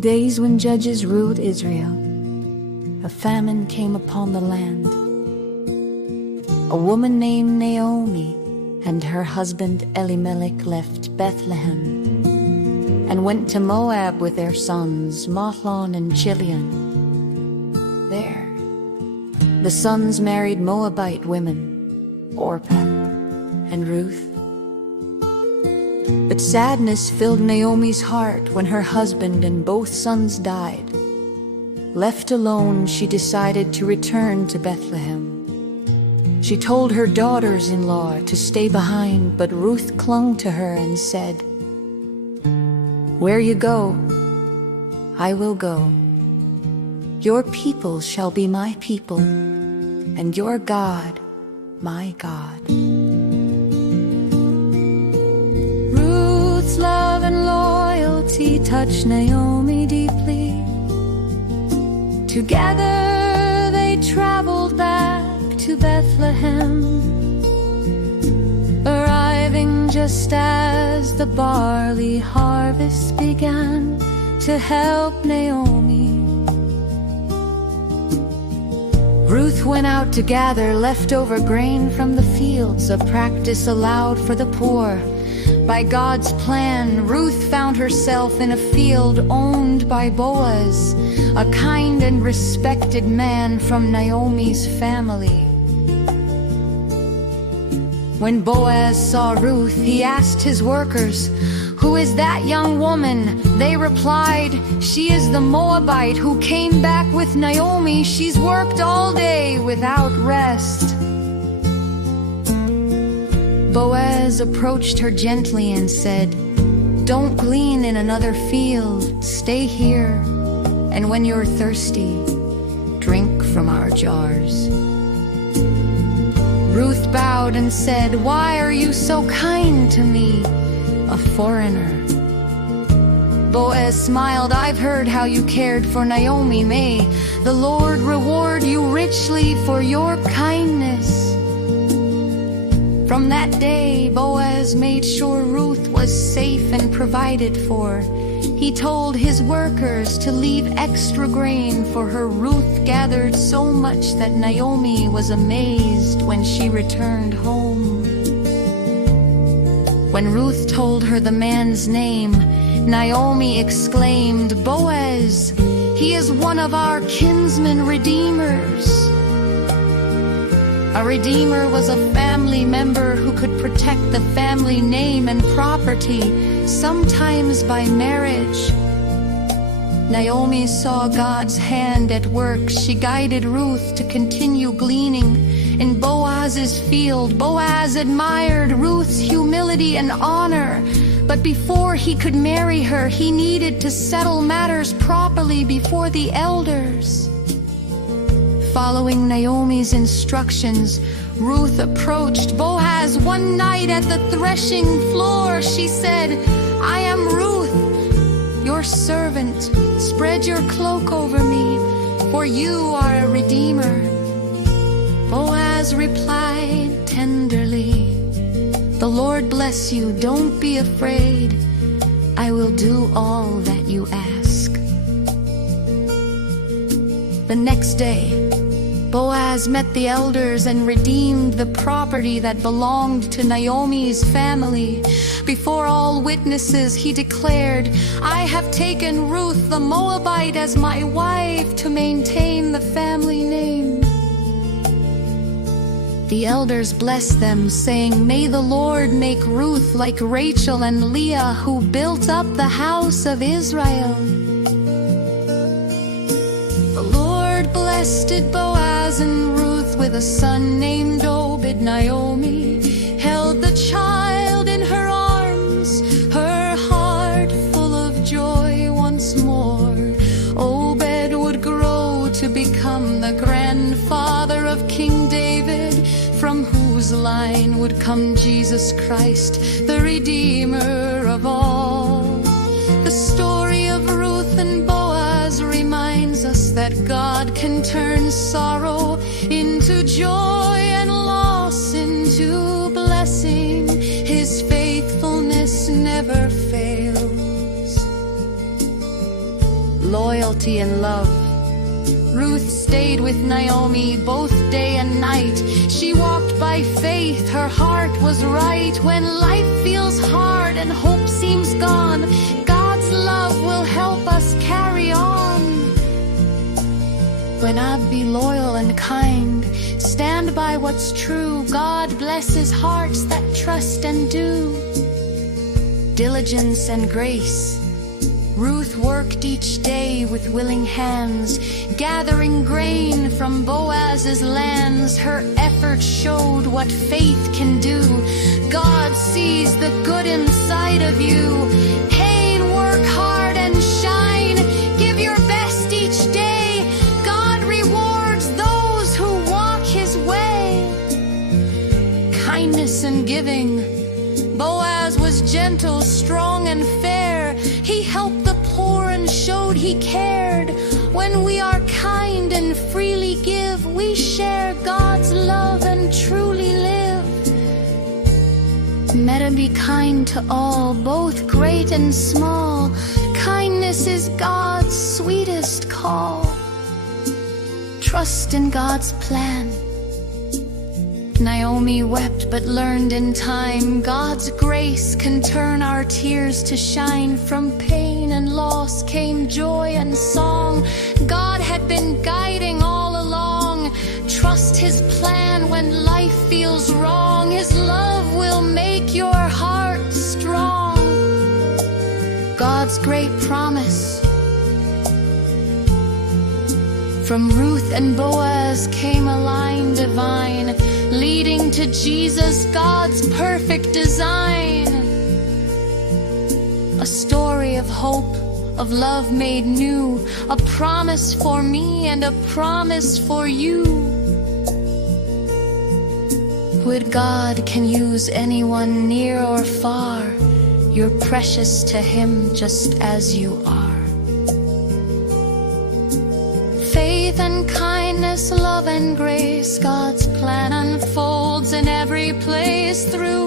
days when judges ruled Israel, a famine came upon the land. A woman named Naomi and her husband Elimelech left Bethlehem and went to Moab with their sons Mahlon and Chilion. There, the sons married Moabite women, Orpah and Ruth. But sadness filled Naomi's heart when her husband and both sons died. Left alone, she decided to return to Bethlehem. She told her daughters-in-law to stay behind, but Ruth clung to her and said, "Where you go, I will go. Your people shall be my people, and your God, my God." Ruth's love and loyalty touched Naomi deeply. Together they traveled back to Bethlehem, arriving just as the barley harvest began to help Naomi. Ruth went out to gather leftover grain from the fields, a practice allowed for the poor. By God's plan, Ruth found herself in a field owned by Boaz, a kind and respected man from Naomi's family. When Boaz saw Ruth, he asked his workers, "Who is that young woman?" They replied, "She is the Moabite who came back with Naomi. She's worked all day without rest." Boaz approached her gently and said, "Don't glean in another field. Stay here, and when you're thirsty, drink from our jars." Ruth bowed and said, "Why are you so kind to me, a foreigner?" Boaz smiled, "I've heard how you cared for Naomi. May the Lord reward you richly for your kindness." From that day, Boaz made sure Ruth was safe and provided for. He told his workers to leave extra grain for her. Ruth gathered so much that Naomi was amazed when she returned home. When Ruth told her the man's name, Naomi exclaimed, "Boaz, he is one of our kinsman redeemers." A redeemer was a family member who could protect the family name and property, sometimes by marriage. Naomi saw God's hand at work. She guided Ruth to continue gleaning in Boaz's field. Boaz admired Ruth's humility and honor, but before he could marry her, he needed to settle matters properly before the elders. Following Naomi's instructions, Ruth approached Boaz one night at the threshing floor. She said, "I am Ruth, your servant. Spread your cloak over me, for you are a redeemer." Boaz replied tenderly, "The Lord bless you. Don't be afraid. I will do all that you ask." The next day, Boaz met the elders and redeemed the property that belonged to Naomi's family. Before all witnesses, he declared, "I have taken Ruth the Moabite as my wife to maintain the family name." The elders blessed them, saying, "May the Lord make Ruth like Rachel and Leah, who built up the house of Israel." The Lord blessed Boaz and Ruth with a son named Obed. Naomi held the child in her arms, her heart full of joy once more. Obed would grow to become the grandfather of King David, from whose line would come Jesus Christ, the Redeemer of all. The story of Ruth and Boaz reminds us that God can turn sorrow into joy and loss into blessing. His faithfulness never fails. loyalty and love. Ruth stayed with Naomi both day and night. She walked by faith, her heart was right. When life feels hard and hope seems gone, God's love will help us carry on. When I'd be loyal and kind, stand by what's true, God blesses hearts that trust and do. Diligence and grace. Ruth worked each day with willing hands, gathering grain from Boaz's lands. Her efforts showed what faith can do. God sees the good inside of you. Hey, work hard and shine. Give your best each day. God rewards those who walk His way. Kindness and giving. Boaz was gentle, strong, and fair. He helped the poor and showed he cared. When we are kind and freely give, we share God's love and truly live. Better be kind to all, both great and small. Kindness is God's sweetest call. Trust in God's plan. Naomi wept but learned in time, God's grace can turn our tears to shine. From pain and loss came joy and song. God had been guiding all along. Trust His plan when life feels wrong. His love will make your heart strong. God's great promise. From Ruth and Boaz came a line divine, leading to Jesus, God's perfect design. A story of hope, of love made new, a promise for me and a promise for you. Would God can use anyone near or far, you're precious to Him just as you are. Faith and kindness, love and grace, God's plan unfolds in every place through